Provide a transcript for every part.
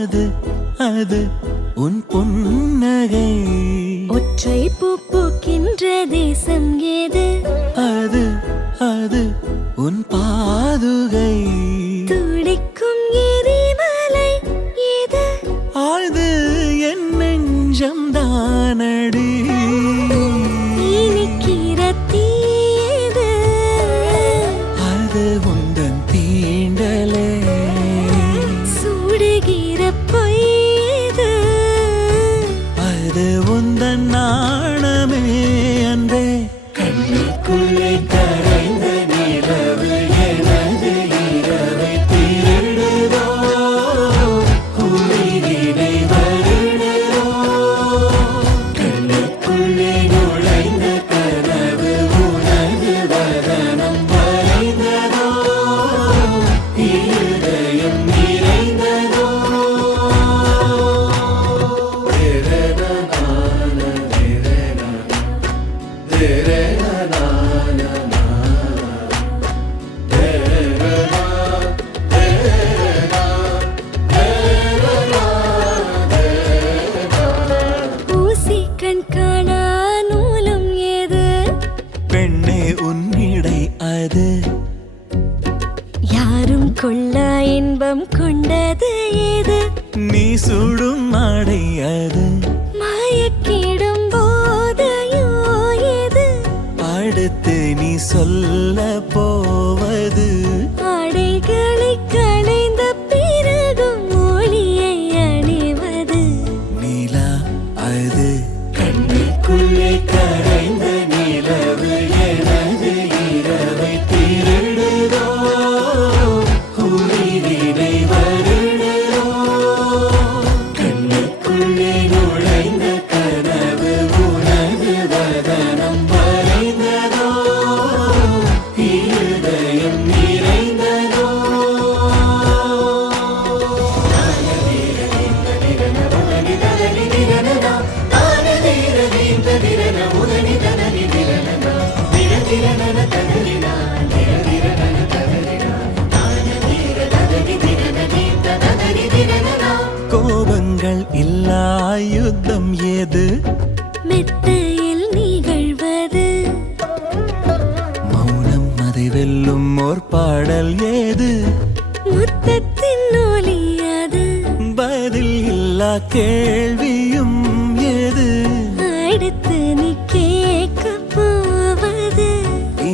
அது அது உன் புன்னகை ஒற்றை பூ பூக்கின்ற தேசம் ஏது அது அது உன் பாதுகை துடிக்கும் எரிமலை ஏது அது என் நெஞ்சம் தானடி இனிக்கிற தீது அது உந்தன் தீண்டலே சுடுகிற பொய்து அது உந்தன் நாணமே அன்றே கண்ணுக்குள்ளே கரைந்த நிலவு எனது இரவை திருடுதோ உயிரினை வருடுதோ கண்ணுக்குள்ளே நுழைந்த கனவு உனது வதனம் வரைந்ததோ இருதயம் நிறைந்ததோ ஊசி கண் காணா நூலும் ஏது பெண்ணே உன்னிடை அது யாரும் கொள்ளா இன்பம் கொண்டது ஏது நீ சுடும் ஆடை அது மயக்கிடும் போதையோ ஏது அடுத்து நீ சொல்ல போவது ஆடைகளை களைந்த பிறகும் ஒளியை அணிவது நிலா அது கண்ணுக்குள்ளே கரைந்த நிலவு எனது இரவை திருடுதோ உயிரினை வருடுதோ கண்ணுக்குள்ளே நுழைந்த கனவு உனது வதனம் வரைந்ததோ இருதயம் நிறைந்ததோ கோபங்கள் இல்லா யுத்தம் ஏது மெத்தையில் நிகழ்வது மௌனம் அதை வெல்லும் ஓர் பாடல் ஏது முத்தத்தின் ஒலி அது பதில் இல்லா கேள்வியும் ஏது அடுத்து நீ கேட்க போவது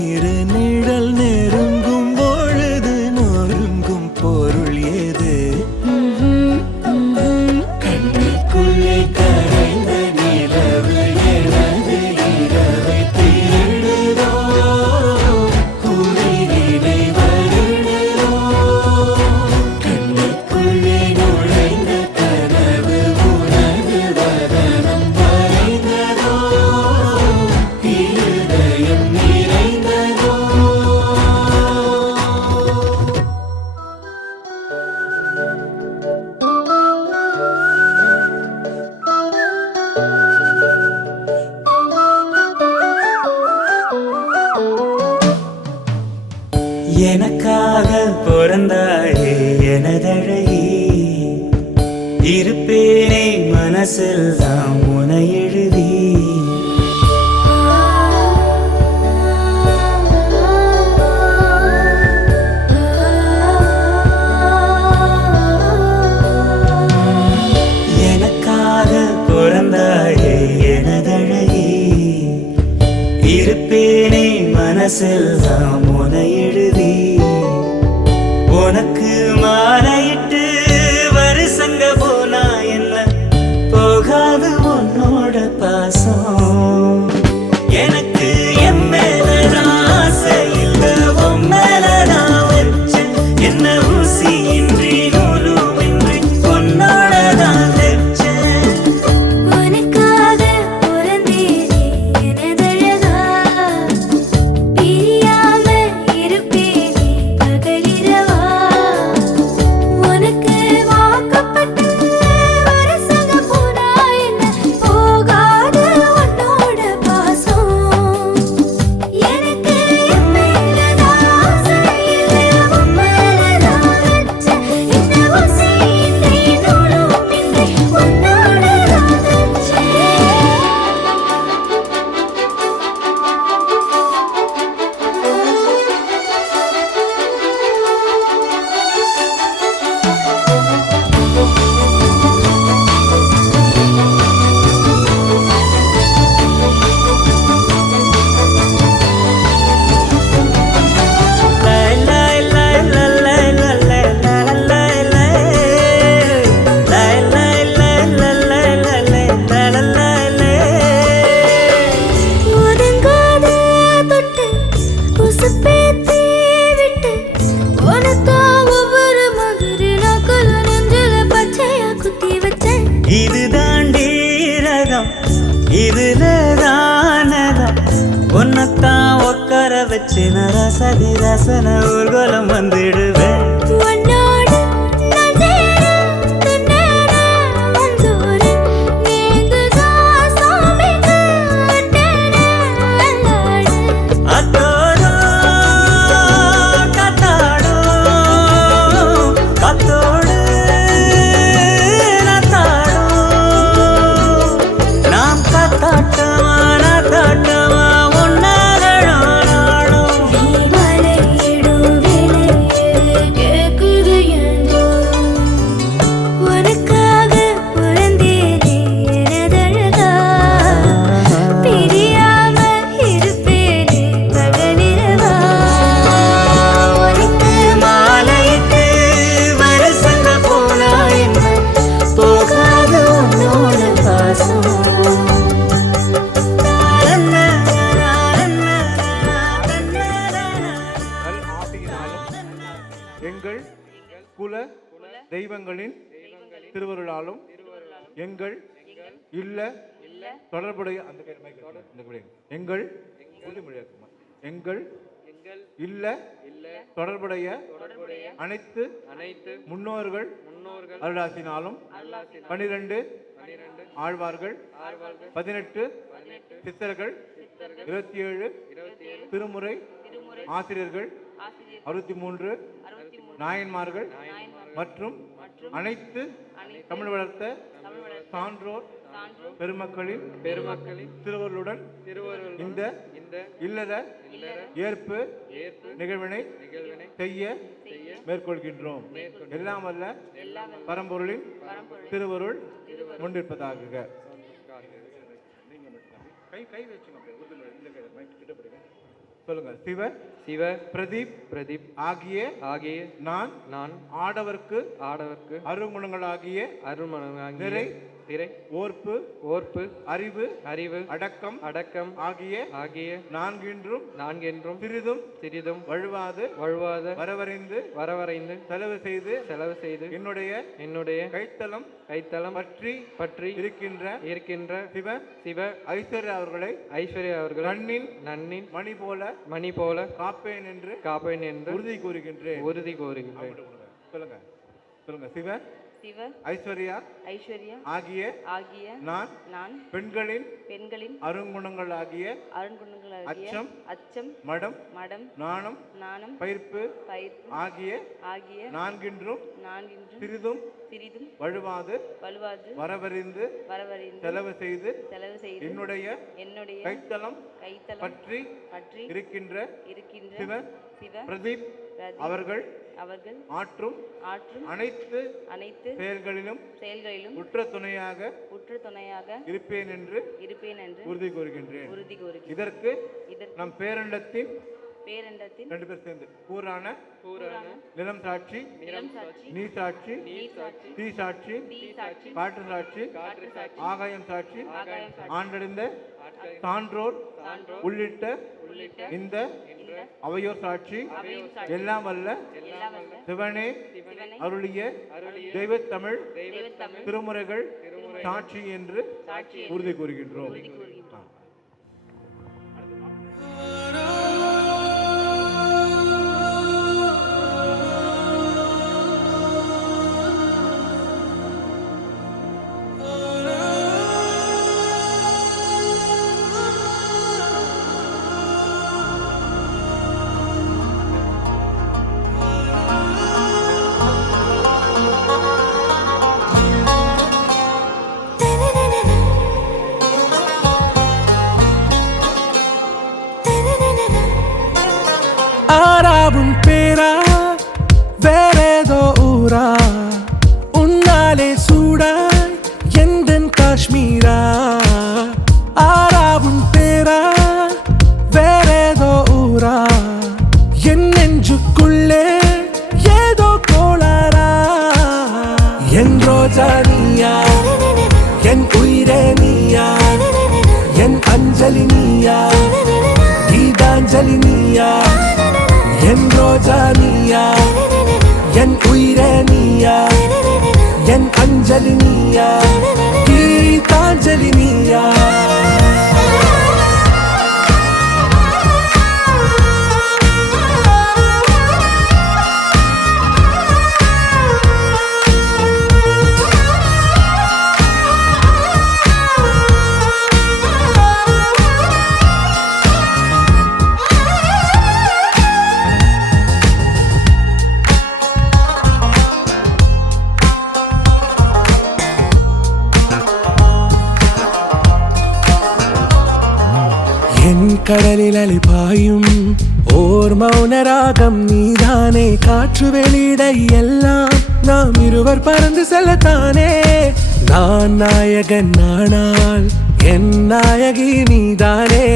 இரு நிழல் நெருங்கும் பொழுது நொறுங்கும் பொருள் ஏது கண்ணுக்குள்ளே கரைந்த நிலவு எனது இரவை திருடுதோ உயிரினை வருடுதோ கண்ணுக்குள்ளே நுழைந்த கனவு உனது வதனம் வரைந்ததோ இருதயம் நிறைந்ததோ எனக்காக பிறந்தாயே எனதழகி இருப்பேனே மனசில் தான் உனை எழுதி எனக்காக பிறந்தாயே எனதழகி இருப்பேனே மனசில் தான் உனை எழுதி உனக்கு மாலையிட்டு வருஷங்க போனா என்ன போகாது உன்னோட பாசம் எனக்கு என் மேலதான் ஆசை இல்ல உன் மேலதான் வச்சேன் என்ன ஊசி இன்றி நூலும் இன்றி உன்னோடதான் வச்சேன் உனக்காக பிறந்தேனே எனதழகா பிரியாமல் இதுல தானதான் உன்னத்தான் உட்கார வச்சு நான் ரசதி ரசன ஊர்வலம் வந்துடுவேன். உன்னோடு நான் சேர துன்னேன மஞ்சூரு நீங்குதா சாமிக்கு அட்டேன அல்லாடு. அத்தோடோ கத்தாடோ கத்தோடு நத்தாடோ நாம் கத்தாட்டமா நத்தாட்டமா ஒன்னாகடோ நாடோ. நீ மலையிடும் விலையிலே கேக்குது ஏந்தோ. உனக்காக பிறந்தேனே எனதழகா. பிரியாம இருப்பேனே பகலிரவா. உனக்கு மாலையிட்டு வருஷங்க போனா என்ன போகாத உன்னோட பாசம். நல் ஆசையினாலும் எங்கள் குல தெய்வங்களின் திருவருளாலும் எங்கள் இல்ல தொடர்புடைய அந்த எங்கள் எங்கள் இல்ல தொடர்புடைய அனைத்து முன்னோர்கள் அருளாசினாலும் 12 ஆழ்வார்கள் 18 சித்தர்கள் 27 திருமுறை ஆசிரியர்கள் 63 நாயன்மார்கள் மற்றும் அனைத்து தமிழ் வளர்த்த சான்றோர் பெருமக்களின் திருவருளுடன் இந்த இல்லற ஏற்பு நிகழ்வினை செய்ய மேற்கொள்கின்றோம். எல்லாம் வல்ல பரம்பொருளின் திருவருள் முன்னிற்பதாக. சொல்லுங்க. சிவ பிரதீப் ஆகிய நான் ஆடவர்க்கு அருங்குணங்களாகிய நிறை ஓர்ப்பு அறிவு அடக்கம் ஆகிய நான்கென்றும் சிறிதும் வழுவாது வரவரைந்து செலவு செய்து என்னுடைய கைத்தலம் பற்றி இருக்கின்ற சிவ ஐஸ்வர்யா அவர்களை நன்னின் மணி போல காப்பேன் என்று உறுதி கூறுகின்றேன். சொல்லுங்க. சிவ ஐஸ்வர்யா ஆகிய நான் பெண்களின் அருங்குணங்களாகிய அச்சம் மடம் நாணம் பயிர்ப்பு ஆகிய நான்கின்றும் சிறிதும் வழுவாது வரவறிந்து செலவு செய்து என்னுடைய கைத்தலம் பற்றி இருக்கின்ற சிவ பிரதீப் அவர்கள் ஆற்றும் அனைத்து செயல்களிலும் உற்ற துணையாக இருப்பேன் என்று உறுதி கூறுகின்றேன். இதற்கு நம் பேரண்டத்தின் 2 பேர் சேர்ந்து கூறான நிலம் சாட்சி நீ சாட்சி தீ சாட்சி காற்று சாட்சி ஆகாயம் சாட்சி ஆண்டடைந்த சான்றோர் உள்ளிட்ட இந்த அவையோர் சாட்சி எல்லாம் வல்ல சிவனே அருளிய தெய்வத்தமிழ் திருமுறைகள் சாட்சி என்று உறுதி கூறுகின்றோம். ஆராவும் பேரா வேறேதோ ஊரா உன்னாலே சூடாய் எந்தன் காஷ்மீரா. ஆராவும் பேரா வேறேதோ ஊரா என் நெஞ்சுக்குள்ளே ஏதோ கோளாரா. என் ரோஜா நீயா என் உயிரே நீயா என் அஞ்சலி நீயா கீதாஞ்சலி நீயா என் ரோஜா நீயா என் உயிரே நீயா என் அஞ்சலி நீயா கீதாஞ்சலி நீயா. என் கடலில் அலிபாயும் ஓர் மௌனராகம் நீதானே. காற்று வெளியிட எல்லாம் நாம் இருவர் பறந்து செல்லத்தானே. நான் நாயகன் நானால் என் நாயகி நீதானே.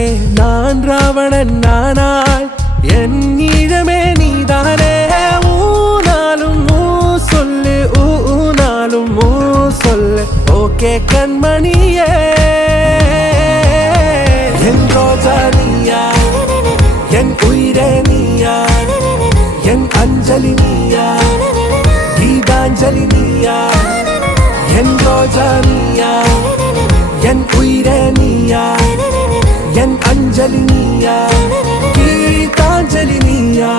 நான் ராவணன் நானால் என் ஈழமே நீதானே. ஊனாலும் ஊ சொல்லு, ஊனாலும் ஊ சொல்லு, ஓகே கண்மணியே. என் ரோஜா நீயா, என் உயிரே நீயா, என் அஞ்சலி நீயா, கீதாஞ்சலி நீயா. என் ரோஜா நீயா, என் உயிரே நீயா, என் அஞ்சலி நீயா, கீதாஞ்சலி நீயா.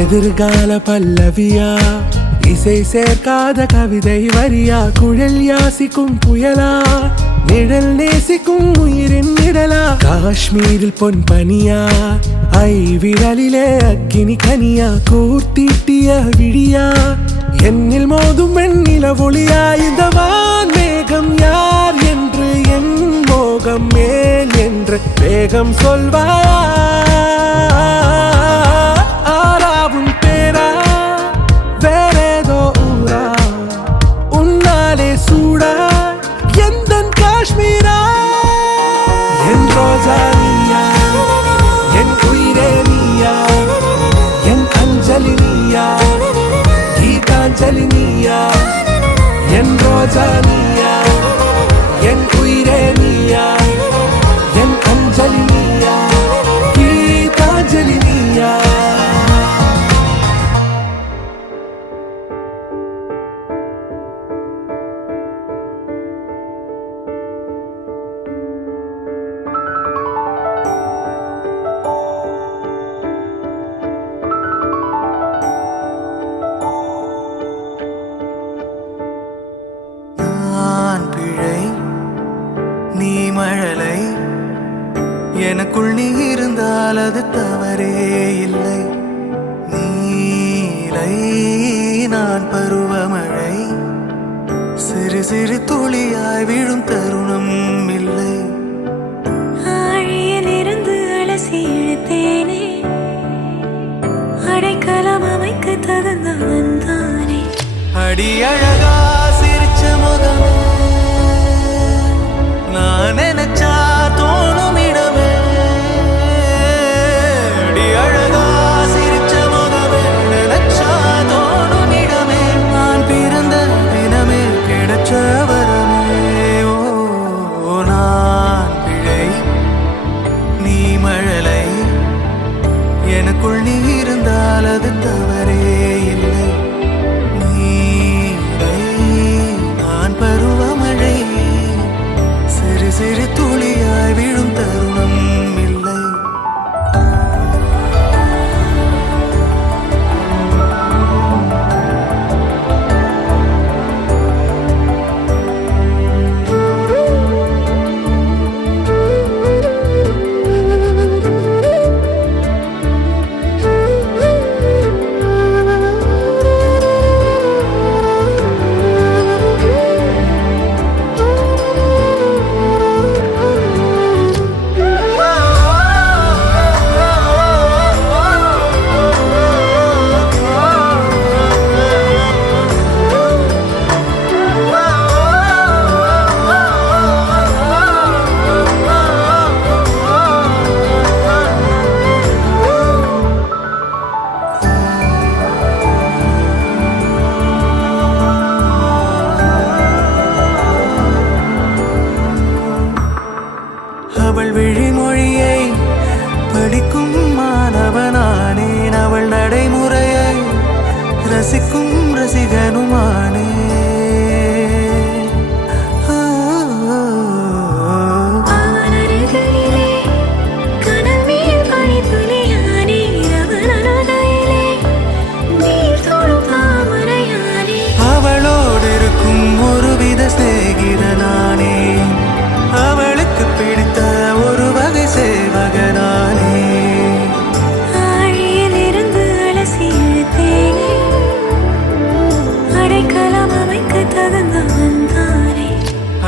எதிர்கால பல்லவியா, இசை சேர்க்காத கவிதை வரியா, குழல் யாசிக்கும் புயலா, நிழல் நேசிக்கும் உயிரின் நிழலா. காஷ்மீரில் பொன் பனியா, ஐ விரலிலே அக்கினி கனியா, கூர்த்தீட்டிய விழியா, என்னில் மோதும் வெண்ணில ஒளியா. இந்த வான் மேகம் யார் என்று, என் மோகம் மேல் என்று வேகம் சொல்வாயா. ஆராவும் பேரா, வேறேதோ ஊரா, உன்னாலே சூடா எந்தன் காஷ்மீரா. என் ரோஜா நீயா, என் உயிரே நீயா, என் அஞ்சலி நீயா, கீதாஞ்சலி நீயா. என் ரோஜா நீயா, என் உயிரே நீயா, என் அஞ்சலி நீயா, கீதாஞ்சலி நீயா. நீ மழலை, எனக்குள் நீ இருந்தால் அது தவறே இல்லை. நீலை நான் பருவமழை, சிறு சிறு துளியாய் விழும் தருணம் இல்லை. ஆழியிலிருந்து அலசி இழுத்தேனே, அடைக்கலம் அமைக்க தகுந்தவன் தானே. அடி அழகா சிரிச்ச முகமே, நான் நினைச்சா தோணும் இடமே. அடி அழகா சிரிச்ச முகமே, நினைச்சா தோணும் இடமே. நான் பிறந்த தினமே கிடைச்ச வரமே. ஓ நான் பிழை, நீ மழலை, எனக்குள் நீ இருந்தால் அது தவறே இல்லை. நான் பருவமழை, சிறு சிறு துளி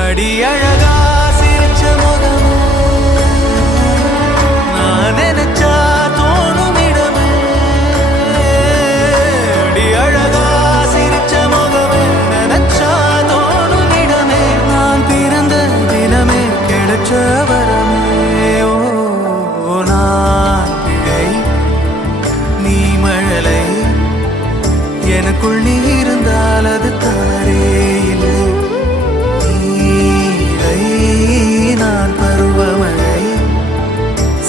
அடி அழகா சிரிச்ச முகமே நான் நினைச்சா தோணும் இடமே அடி அழகா சிரிச்ச முகமே நினைச்சா தோணும் இடமே நான் பிறந்த தினமே கிடைச்ச வரமே ஓ நான் பிழை நீ மழலை எனக்குள் நீ இருந்தால் அது தவறே இல்லை நீரை நான் பருவமழை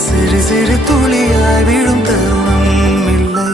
சிறு சிறு துளியாய் விழும் தருணம் இல்லை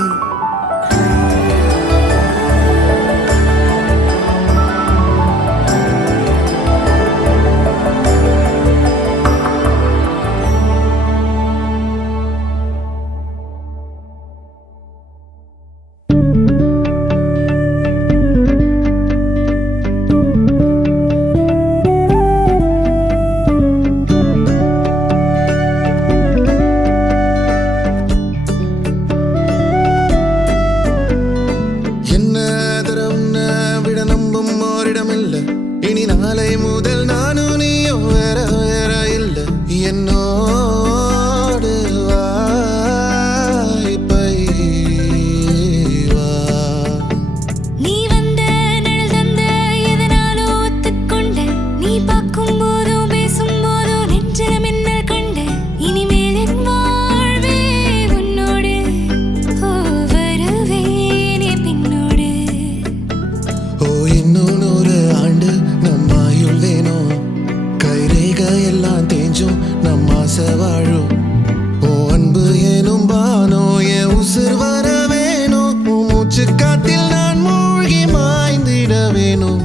இனி நாளை முதல் நானும் நீயோ வேற வேற இல்ல என்னோடு வாய்ப்பை வா நீ வந்த நிழல் தந்த எதனாலோ ஒத்துக்கொண்ட நீ பார்க்கும் போதோ பேசும் போதோ நெஞ்சில மின்னல் கண்ட இனிமேல் என் வாழ்வே உன்னோடு வருவேனே பின்னோடு ஓ இன்னும் 100 ஆண்டு நம்ம ஆயுள் வேணும் கைரேக எல்லாம் தேஞ்சும் நம்ம ஆசை வாழும் ஓ அன்பு ஏனும் பானோ என் உசுர் வர வேணும் உன் மூச்சு காத்தில் நான் மூழ்கி மாய்ந்திட வேணும்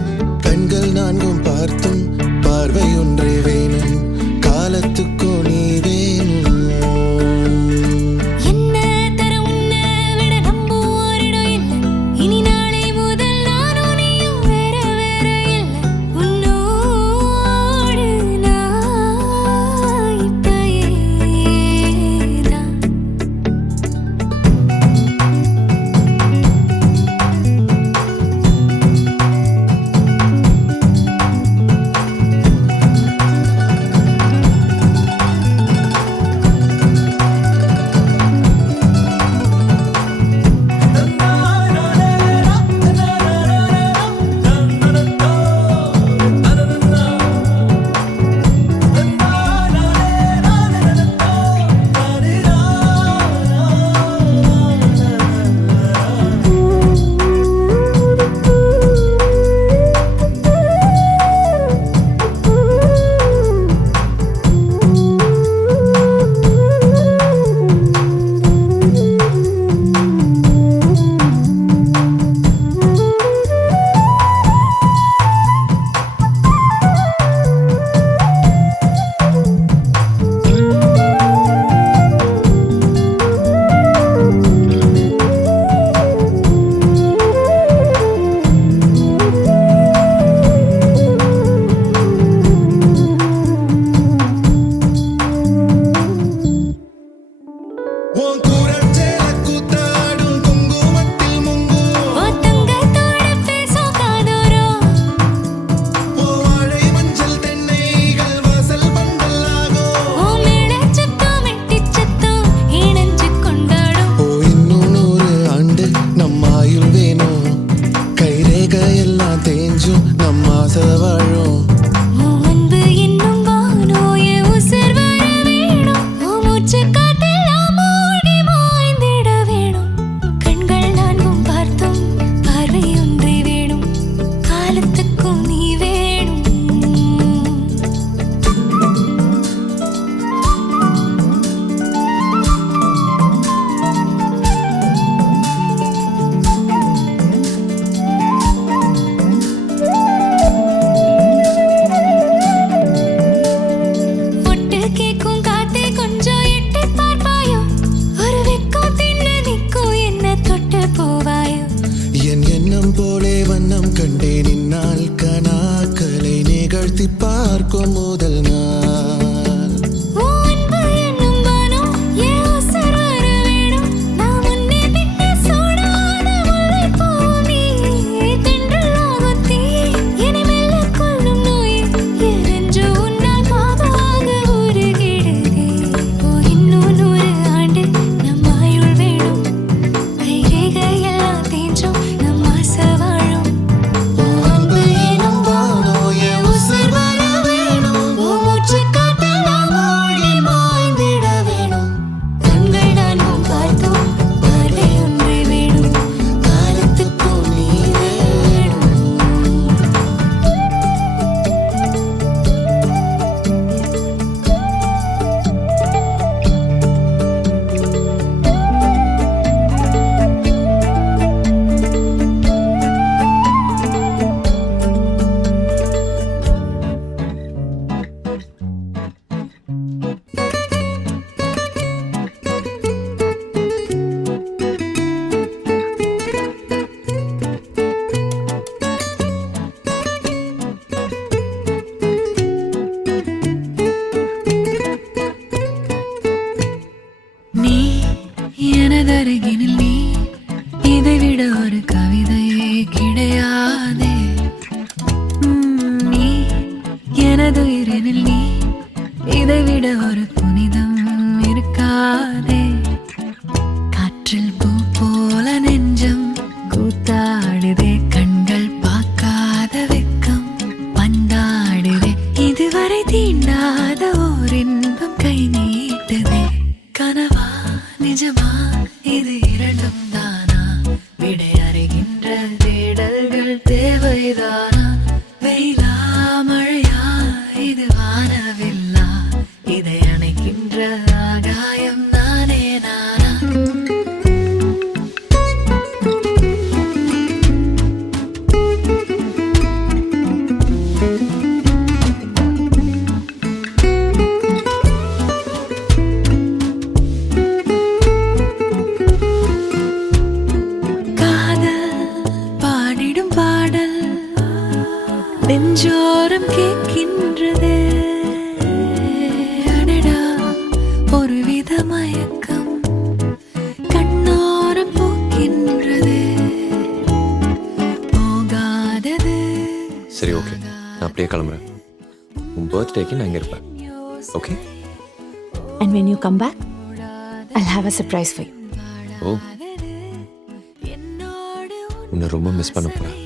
கண்கள் நான்கும் பார்த்தும் பார்வை ஒன்றே வேணும் காலத்துக்கும் நீ வேணும் என்ன தர உன்னை விட நம்புவோரிடம் இல்லை இனி நாளை முதல் நானும் நீயும் வேற வேற இல்லை உன்னோடு நான் இப்பயேதான் உன் கூரச்சேல கூத்தாடும் குங்குமத்தில் முங்கும் ஓ தங்கத்தோட பேசும் காதோரம் உன் வாழை மஞ்சள் தென்னைகள் வாசல் பந்தலாகும் ஓ மேளச் சத்தம் மெட்டிச் சத்தம் இணைஞ்சு கொண்டாடும் ஓ இன்னும் 100 ஆண்டு நம்ம ஆயுள் வேணும் கைரேக எல்லாம் தேஞ்சும் நம்ம ஆசை வாழும் ஓ அன்பு என்னும் வானோ என் உசுர் வர வேணும் ஓ மூச்சு காத்தெல்லாம் மூழ்கி மாய்ந்திட வேணும் கண்கள் நான்கும் பார்த்தும் பார்வை ஒன்றே வேணும் காலத்துக்கும் நீ வேணும் பொட்டு கேக்கும் காத்தே கொஞ்சம் எட்டி பார்ப்பாயோ ஒரு வெக்கம் தின்ன நிற்கும் என்ன தொட்டு போவாயோ என் எண்ணம் போலே வண்ணம் கண்டே நின்னால் கனாக்களை நிகழ்த்தி பார்க்கும் முதல் நாள் ஓ அன்பு என்னும் வானம் என் உசுர் வர வேணும் நான் முன்னே பின்னே சூடான முல்லைப்பூ நீ தென்றலாகும் தீ என்னை மெல்ல கொல்லும் நோய் பாடிடும் பாடல் நெஞ்சோரம் கேட்கின்றது. அடடா ஒரு வித மயக்கம் கண்ணோரம் போக்கின்றது. போகாதது சரி ஓகே, நான் அப்படியே கிளம்புறேன். உன் பர்த்டேக்கு நான் இங்கே இருப்பேன். Okay? And when you come back, I'll have a surprise for you. ஓ, உன்னை ரொம்ப மிஸ் பண்ண போகிறேன்.